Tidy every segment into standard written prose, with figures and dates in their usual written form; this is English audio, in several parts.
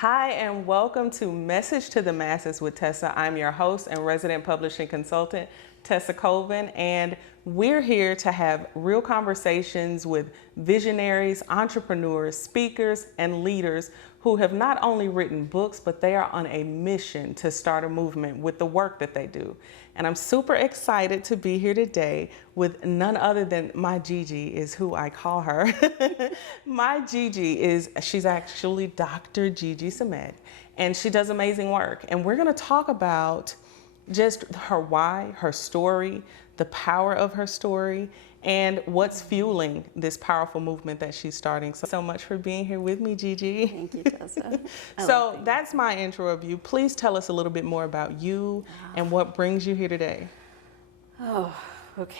Hi, and welcome to Message to the Masses with Tesa. I'm your host and resident publishing consultant, Tesa Colvin, and we're here to have real conversations with visionaries, entrepreneurs, speakers, and leaders who have not only written books, but they are on a mission to start a movement with the work that they do. And I'm super excited to be here today with none other than my Gigi is who I call her. My Gigi she's actually Dr. Gigi Abdel-Samed, and she does amazing work. And we're gonna talk about just her why, her story, the power of her story, and what's fueling this powerful movement that she's starting. So much for being here with me, Gigi. Thank you, Tessa. So that's my intro of you. Please tell us a little bit more about you and what brings you here today. Oh, okay.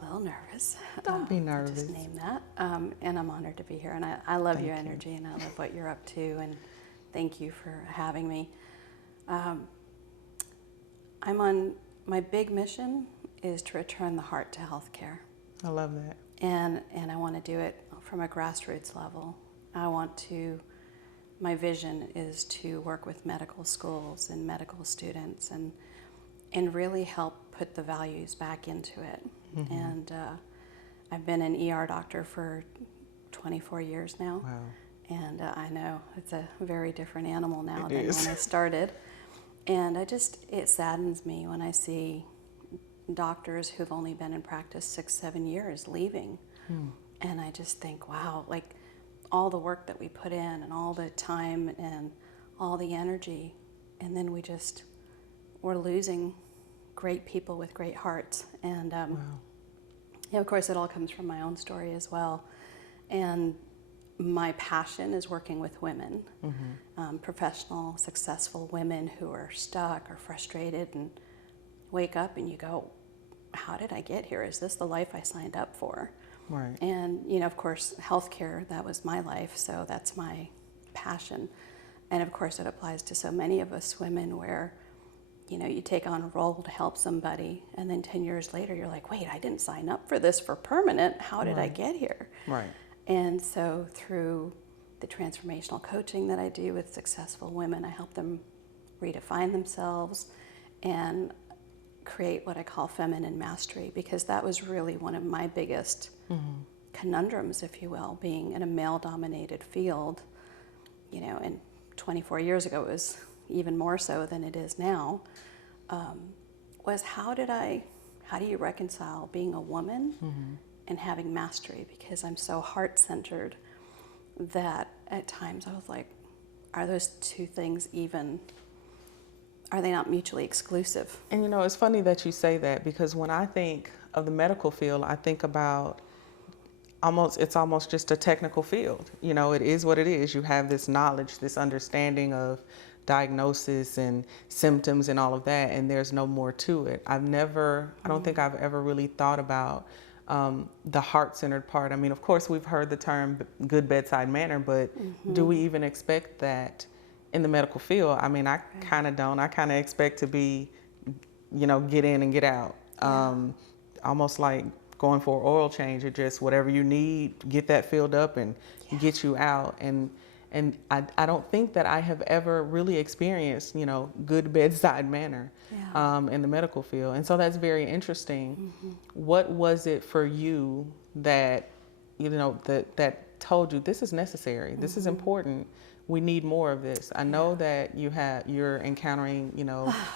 A little nervous. Don't be nervous. Just name that. And I'm honored to be here. And I love Thank your you. energy and I love what you're up to. And thank you for having me. My big mission is to return the heart to healthcare. I love that. And I want to do it from a grassroots level. My vision is to work with medical schools and medical students and really help put the values back into it. Mm-hmm. And I've been an ER doctor for 24 years now. Wow. And I know it's a very different animal now It than is. when I started. And it saddens me when I see doctors who've only been in practice 6-7 years leaving. And I just think, wow, like all the work that we put in and all the time and all the energy, and then we're losing great people with great hearts. And Wow. of course it all comes from my own story as well. And my passion is working with women, professional, successful women who are stuck or frustrated and wake up and you go, how did I get here? Is this the life I signed up for? Right. And, of course, healthcare, that was my life, so that's my passion. And of course it applies to so many of us women where, you take on a role to help somebody and then 10 years later you're like, wait, I didn't sign up for this for permanent. How did I get here? Right. And so through the transformational coaching that I do with successful women, I help them redefine themselves and create what I call feminine mastery, because that was really one of my biggest conundrums, if you will, being in a male-dominated field, and 24 years ago it was even more so than it is now, was how do you reconcile being a woman and having mastery? Because I'm so heart-centered that at times I was like, are those two things are they not mutually exclusive? And it's funny that you say that, because when I think of the medical field, I think about it's almost just a technical field. It is what it is. You have this knowledge, this understanding of diagnosis and symptoms and all of that, and there's no more to it. I don't think I've ever really thought about the heart-centered part. I mean, of course, we've heard the term good bedside manner, but do we even expect that in the medical field? I mean, I kind of don't. I kind of expect to be, get in and get out. Almost like going for an oil change, or just whatever you need, get that filled up and get you out. And I don't think that I have ever really experienced, good bedside manner in the medical field. And so that's very interesting. What was it for you that, that told you this is necessary, this is important, we need more of this? I know that you're encountering,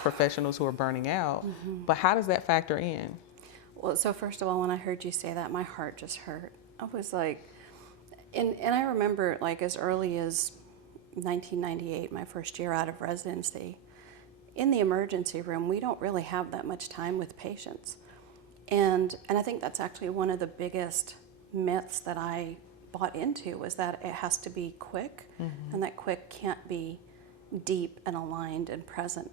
professionals who are burning out, but how does that factor in? Well, so first of all, when I heard you say that, my heart just hurt. I was like, and I remember like as early as 1998, my first year out of residency, in the emergency room, we don't really have that much time with patients. And I think that's actually one of the biggest myths that I bought into, was that it has to be quick, and that quick can't be deep and aligned and present.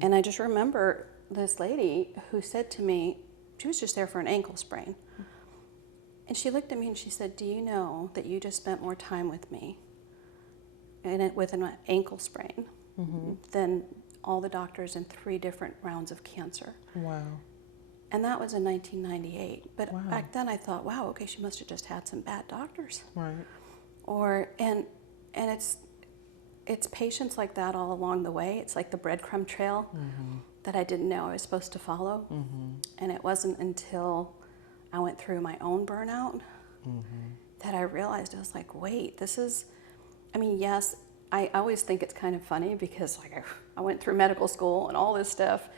And I just remember this lady who said to me, she was just there for an ankle sprain. And she looked at me and she said, do you know that you just spent more time with me with an ankle sprain than all the doctors in 3 different rounds of cancer? Wow. And that was in 1998. But back then I thought, wow, okay, she must have just had some bad doctors. Right. And it's it's patience like that all along the way. It's like the breadcrumb trail that I didn't know I was supposed to follow. And it wasn't until I went through my own burnout that I realized, I was like, wait, this is, I mean, yes, I always think it's kind of funny because like I went through medical school and all this stuff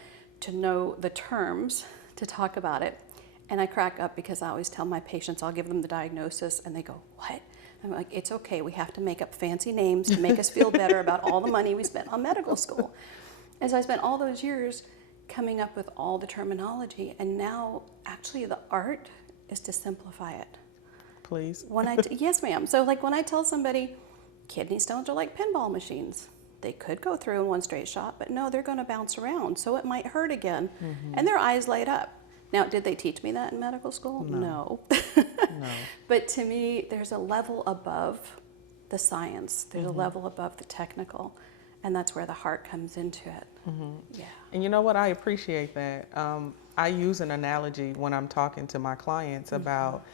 to know the terms to talk about it. And I crack up because I always tell my patients, I'll give them the diagnosis and they go, what? I'm like, it's okay. We have to make up fancy names to make us feel better about all the money we spent on medical school. And so I spent all those years coming up with all the terminology. And now actually the art is to simplify it. Please. Yes, ma'am. So like when I tell somebody kidney stones are like pinball machines, they could go through in one straight shot, but no, they're going to bounce around. So it might hurt again. And their eyes light up. Now, did they teach me that in medical school? No. No. But to me, there's a level above the science. There's a level above the technical. And that's where the heart comes into it. Yeah. And you know what? I appreciate that. I use an analogy when I'm talking to my clients about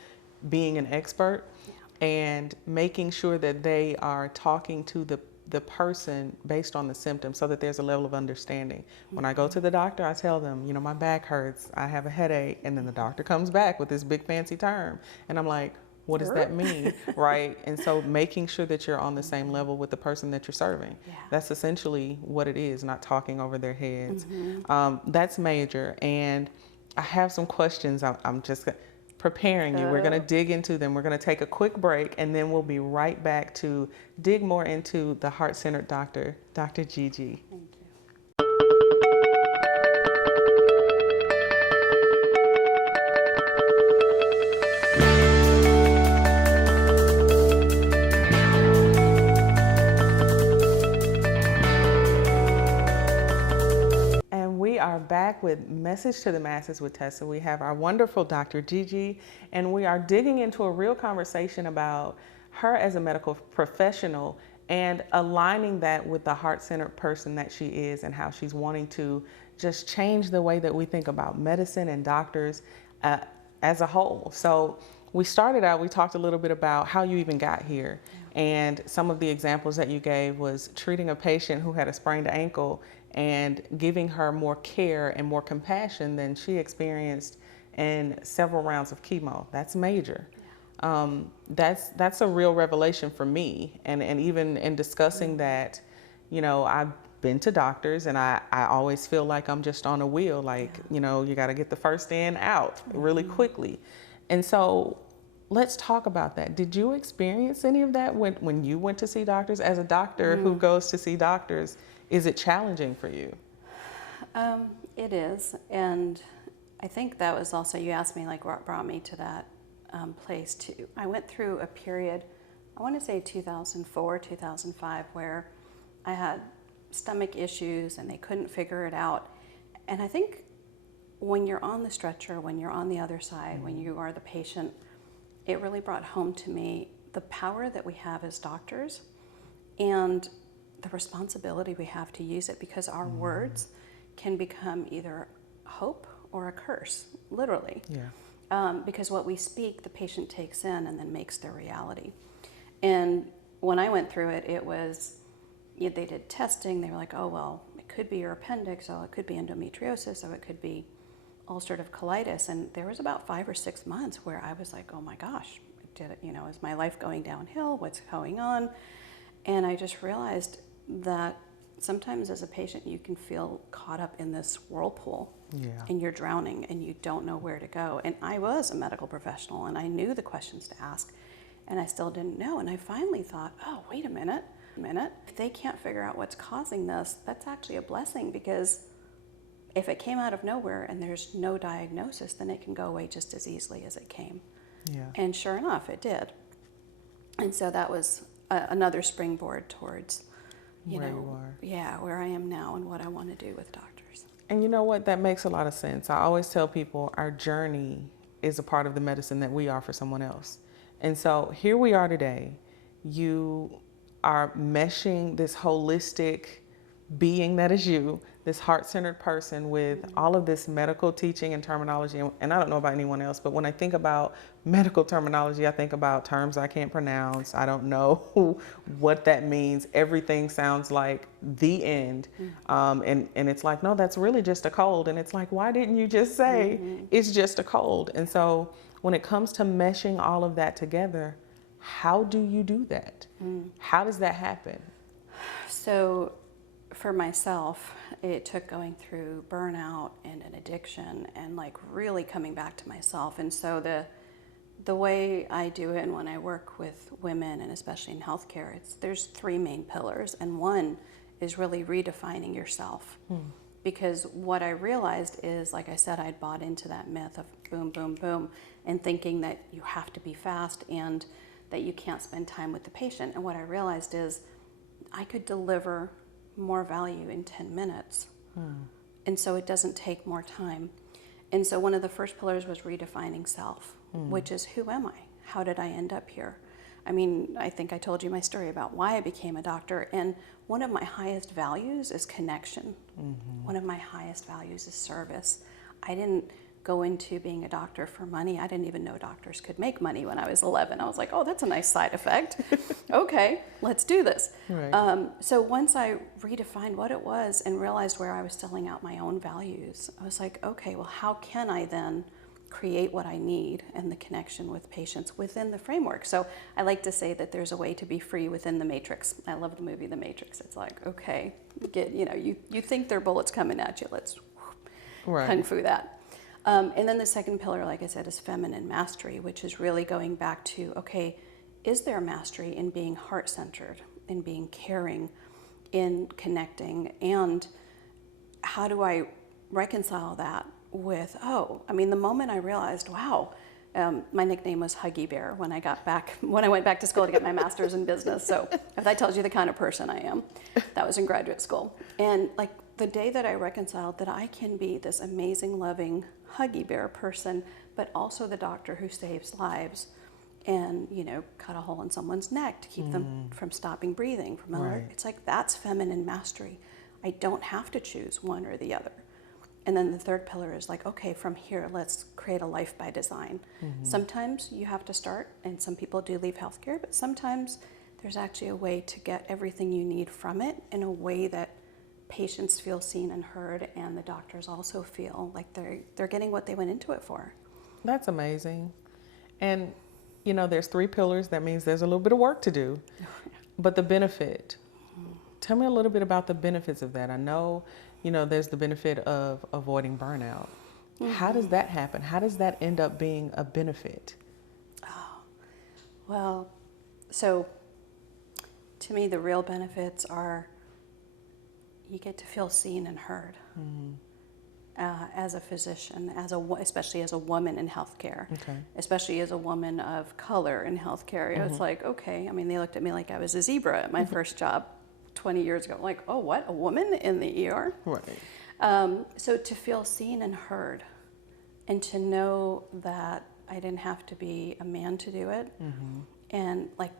being an expert and making sure that they are talking to the person based on the symptoms so that there's a level of understanding. When I go to the doctor, I tell them, you know, my back hurts, I have a headache, and then the doctor comes back with this big fancy term. And I'm like, what does that mean? Right? And so making sure that you're on the same level with the person that you're serving. Yeah. That's essentially what it is, not talking over their heads. That's major. And I have some questions. I'm just preparing you. We're going to dig into them. We're going to take a quick break, and then we'll be right back to dig more into the heart-centered doctor, Dr. Gigi. Thank you. We are back with Message to the Masses with Tesa. We have our wonderful Dr. Gigi, and we are digging into a real conversation about her as a medical professional and aligning that with the heart-centered person that she is and how she's wanting to just change the way that we think about medicine and doctors as a whole. So we started out, we talked a little bit about how you even got here. And some of the examples that you gave was treating a patient who had a sprained ankle and giving her more care and more compassion than she experienced in several rounds of chemo. That's major. That's a real revelation for me. And even in discussing that, you know, I've been to doctors and I always feel like I'm just on a wheel, like, you know, you got to get the first in out really quickly. And so let's talk about that. Did you experience any of that when you went to see doctors? As a doctor who goes to see doctors, is it challenging for you? It is. And I think that was also, you asked me like what brought me to that place too. I went through a period, I want to say 2004, 2005, where I had stomach issues and they couldn't figure it out. And I think when you're on the stretcher, when you're on the other side, when you are the patient, it really brought home to me the power that we have as doctors and the responsibility we have to use it, because our words can become either hope or a curse, literally. Yeah. Because what we speak, the patient takes in and then makes their reality. And when I went through it, it was, they did testing. They were like, oh, well, it could be your appendix, or it could be endometriosis, or it could be ulcerative colitis. And there was about 5 or 6 months where I was like, oh my gosh, is my life going downhill? What's going on? And I just realized that sometimes as a patient you can feel caught up in this whirlpool and you're drowning and you don't know where to go. And I was a medical professional and I knew the questions to ask and I still didn't know. And I finally thought, oh, wait a minute. If they can't figure out what's causing this, that's actually a blessing, because if it came out of nowhere and there's no diagnosis, then it can go away just as easily as it came. Yeah. And sure enough, it did. And so that was another springboard towards where I am now and what I want to do with doctors. And you know what? That makes a lot of sense. I always tell people our journey is a part of the medicine that we are for someone else. And so here we are today. You are meshing this holistic being that is you this heart-centered person with all of this medical teaching and terminology. And I don't know about anyone else, but when I think about medical terminology, I think about terms I can't pronounce. I don't know what that means. Everything sounds like the end. And it's like, no, that's really just a cold. And it's like, why didn't you just say it's just a cold? And so when it comes to meshing all of that together, how do you do that? How does that happen? So for myself, it took going through burnout and an addiction and like really coming back to myself. And so the way I do it, and when I work with women, and especially in healthcare, there's three main pillars, and one is really redefining yourself. Because what I realized is, like I said, I'd bought into that myth of boom, boom, boom, and thinking that you have to be fast and that you can't spend time with the patient. And what I realized is I could deliver more value in 10 minutes. And so it doesn't take more time. And so one of the first pillars was redefining self, which is, who am I? How did I end up here? I mean, I think I told you my story about why I became a doctor. And one of my highest values is connection. One of my highest values is service. I didn't go into being a doctor for money. I didn't even know doctors could make money when I was 11. I was like, oh, that's a nice side effect. Okay, let's do this. Right. So once I redefined what it was and realized where I was selling out my own values, I was like, okay, well, how can I then create what I need and the connection with patients within the framework? So I like to say that there's a way to be free within the Matrix. I love the movie The Matrix. It's like, okay, you think there are bullets coming at you, let's kung fu that. And then the second pillar, like I said, is feminine mastery, which is really going back to, okay, is there mastery in being heart-centered, in being caring, in connecting, and how do I reconcile that with, the moment I realized, wow, my nickname was Huggy Bear when I went back to school to get my master's in business. So if that tells you the kind of person I am, that was in graduate school. And like the day that I reconciled that I can be this amazing, loving Huggy Bear person, but also the doctor who saves lives and, cut a hole in someone's neck to keep them from stopping breathing, from alert. It's like, that's feminine mastery. I don't have to choose one or the other. And then the third pillar is like, okay, from here, let's create a life by design. Sometimes you have to start, and some people do leave healthcare, but sometimes there's actually a way to get everything you need from it in a way that patients feel seen and heard, and the doctors also feel like they're getting what they went into it for. That's amazing. And, there's three pillars. That means there's a little bit of work to do. But the benefit, tell me a little bit about the benefits of that. I know, there's the benefit of avoiding burnout. How does that happen? How does that end up being a benefit? Well, so to me, the real benefits are you get to feel seen and heard as a physician, especially as a woman in healthcare, especially as a woman of color in healthcare. It's like, okay, they looked at me like I was a zebra at my first job 20 years ago. Like, oh, what, a woman in the ER? Right. So to feel seen and heard, and to know that I didn't have to be a man to do it. And like,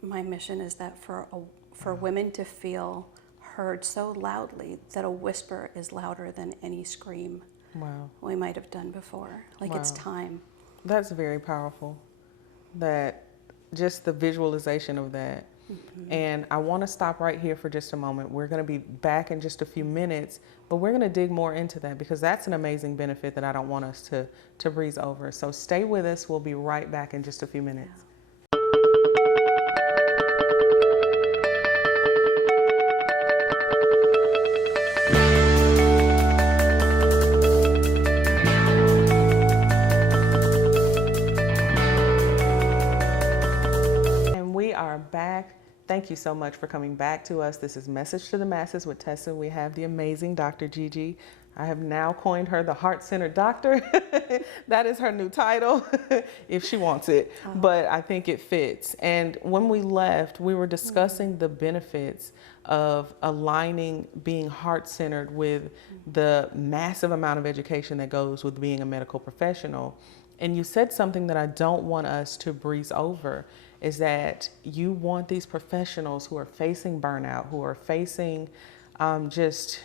my mission is that for women to feel heard so loudly that a whisper is louder than any scream we might have done before. Like, it's time. That's very powerful. That just the visualization of that. And I want to stop right here for just a moment. We're going to be back in just a few minutes, but we're going to dig more into that because that's an amazing benefit that I don't want us to breeze over. So stay with us. We'll be right back in just a few minutes. Back. Thank you so much for coming back to us. This is Message to the Masses with Tesa. We have the amazing Dr. Gigi. I have now coined her the Heart-Centered Doctor. That is her new title, if she wants it, but I think it fits. And when we left, we were discussing the benefits of aligning being heart-centered with the massive amount of education that goes with being a medical professional. And you said something that I don't want us to breeze over, is that you want these professionals who are facing burnout, who are facing just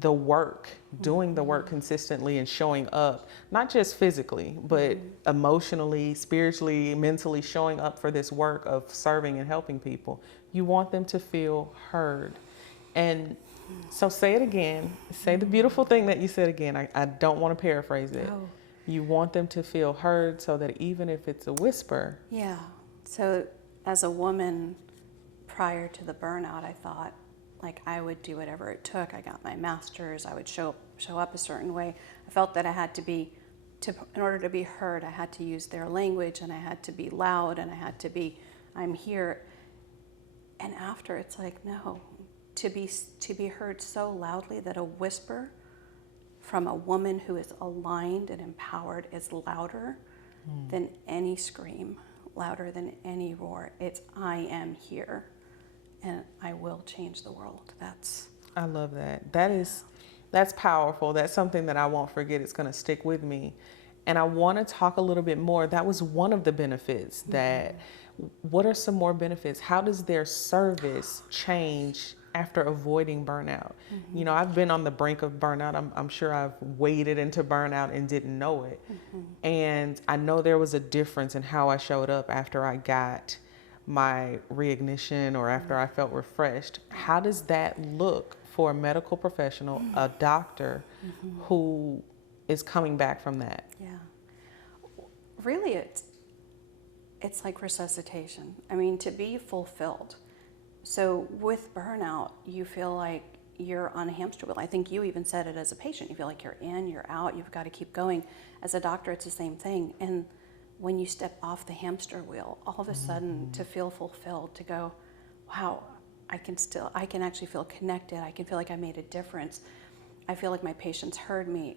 the work, doing the work consistently and showing up, not just physically, but emotionally, spiritually, mentally showing up for this work of serving and helping people. You want them to feel heard. And so say it again. Say the beautiful thing that you said again. I don't want to paraphrase it. Oh. You want them to feel heard so that even if it's a whisper. Yeah. So as a woman prior to the burnout, I thought like I would do whatever it took. I got my master's. I would show up a certain way. I felt that I had to be, in order to be heard, I had to use their language, and I had to be loud, and I had to be, I'm here. And after, it's like, no, to be heard so loudly that a whisper from a woman who is aligned and empowered is louder than any scream, louder than any roar. It's, I am here, and I will change the world. I love that. That's powerful. That's something that I won't forget. It's going to stick with me. And I want to talk a little bit more. That was one of the benefits. What are some more benefits? How does their service change after avoiding burnout? You know, I've been on the brink of burnout. I'm sure I've waded into burnout and didn't know it. And I know there was a difference in how I showed up after I got my reignition or after I felt refreshed. How does that look for a medical professional, a doctor who is coming back from that? Yeah. Really, it's like resuscitation. I mean, to be fulfilled. So with burnout, you feel like you're on a hamster wheel. I think you even said it as a patient. You feel like you're in, you're out, you've got to keep going. As a doctor, it's the same thing. And when you step off the hamster wheel, all of a sudden to feel fulfilled, to go, wow, I can actually feel connected. I can feel like I made a difference. I feel like my patients heard me.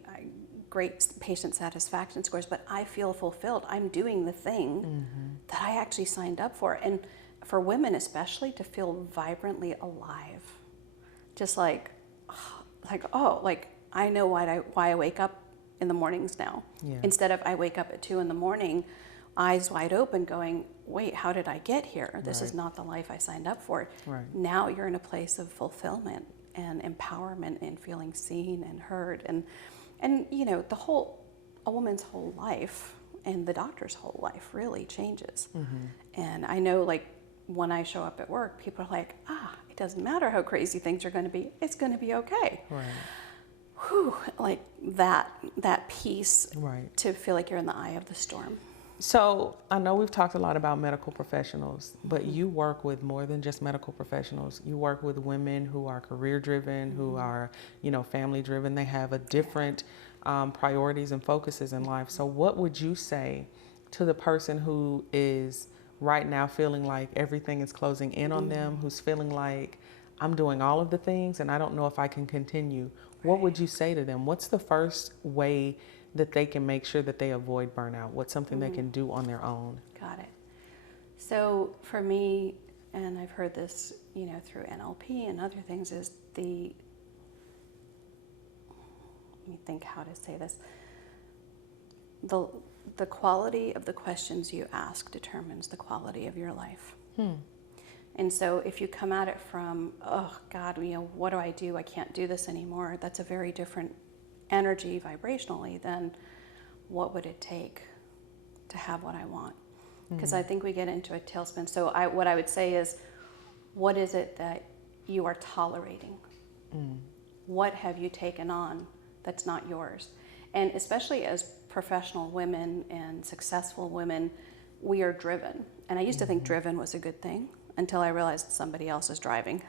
Great patient satisfaction scores, but I feel fulfilled. I'm doing the thing that I actually signed up for. And for women especially, to feel vibrantly alive. Just like I know why I wake up in the mornings now. Yeah. Instead of I wake up at 2 a.m, eyes wide open going, wait, how did I get here? This is not the life I signed up for. Right. Now you're in a place of fulfillment and empowerment and feeling seen and heard. And you know, a woman's whole life and the doctor's whole life really changes. And I know, like, when I show up at work, people are like, it doesn't matter how crazy things are going to be. It's going to be okay. Right. Whew, like that peace to feel like you're in the eye of the storm. So I know we've talked a lot about medical professionals, but you work with more than just medical professionals. You work with women who are career driven, who are, family driven. They have a different priorities and focuses in life. So what would you say to the person who is right now feeling like everything is closing in on them, who's feeling like I'm doing all of the things and I don't know if I can continue? What would you say to them? What's the first way that they can make sure that they avoid burnout? What's something they can do on their own? Got it. So for me, and I've heard this, through NLP and other things, is let me think how to say this. The quality of the questions you ask determines the quality of your life. And so if you come at it from, oh God, what do I do? I can't do this anymore. That's a very different energy vibrationally than what would it take to have what I want. Because I think we get into a tailspin. So what I would say is, what is it that you are tolerating? What have you taken on that's not yours? And especially as professional women and successful women, we are driven. And I used to think driven was a good thing until I realized somebody else is driving.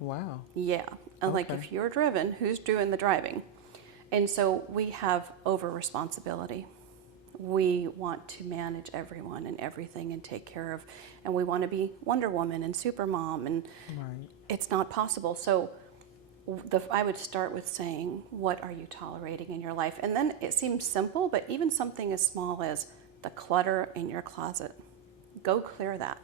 Wow. Yeah. And like, if you're driven, who's doing the driving? And so we have over responsibility. We want to manage everyone and everything and take care of, and we want to be Wonder Woman and Supermom, and it's not possible. So I would start with saying, what are you tolerating in your life? And then it seems simple, but even something as small as the clutter in your closet, go clear that.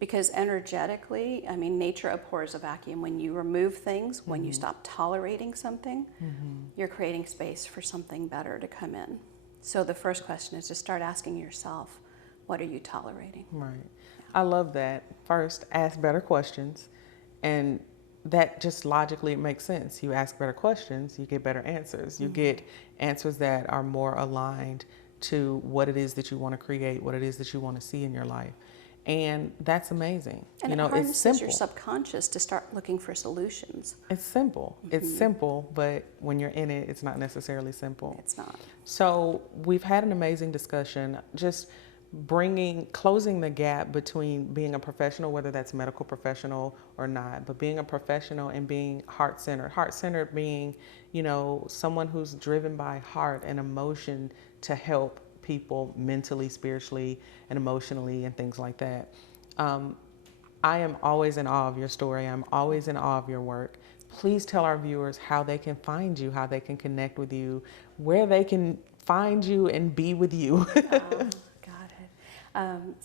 Because energetically, nature abhors a vacuum. When you remove things, when you stop tolerating something, you're creating space for something better to come in. So the first question is to start asking yourself, what are you tolerating? Right. I love that. First, ask better questions. And that just logically it makes sense. You ask better questions, you get better answers. You get answers that are more aligned to what it is that you want to create, what it is that you want to see in your life. And that's amazing. And you know, it it's harnesses simple. your subconscious to start looking for solutions. It's simple. It's simple, but when you're in it, it's not necessarily simple. It's not. So we've had an amazing discussion, just closing the gap between being a professional, whether that's medical professional or not, but being a professional and being heart-centered. Heart-centered being, you know, someone who's driven by heart and emotion to help people mentally, spiritually, and emotionally, and things like that. I am always in awe of your story. I'm always in awe of your work. Please tell our viewers how they can find you, how they can connect with you, where they can find you and be with you. Got it.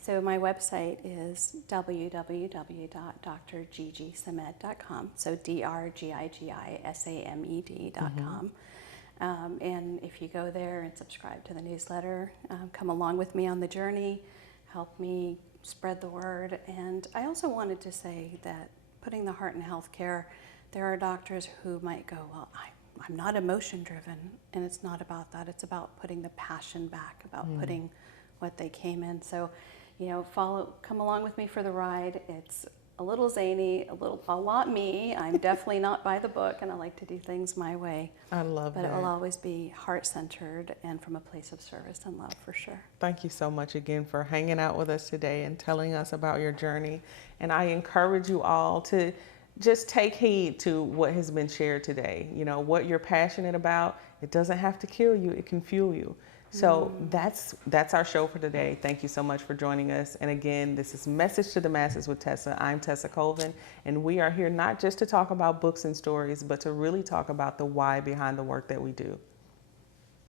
So my website is www.drgigisamed.com. So drgigisamed.com. And if you go there and subscribe to the newsletter, come along with me on the journey, help me spread the word. And I also wanted to say that putting the heart in healthcare, there are doctors who might go, well, I'm not emotion driven, and it's not about that. It's about putting the passion back, about putting what they came in. So, you know, come along with me for the ride. It's a little zany, a lot me. I'm definitely not by the book, and I like to do things my way. I love that. But it will always be heart-centered and from a place of service and love, for sure. Thank you so much again for hanging out with us today and telling us about your journey. And I encourage you all to just take heed to what has been shared today. You know, what you're passionate about, it doesn't have to kill you, it can fuel you. So that's our show for today. Thank you so much for joining us. And again, this is Message to the Masses with Tesa. I'm Tesa Colvin, and we are here not just to talk about books and stories, but to really talk about the why behind the work that we do.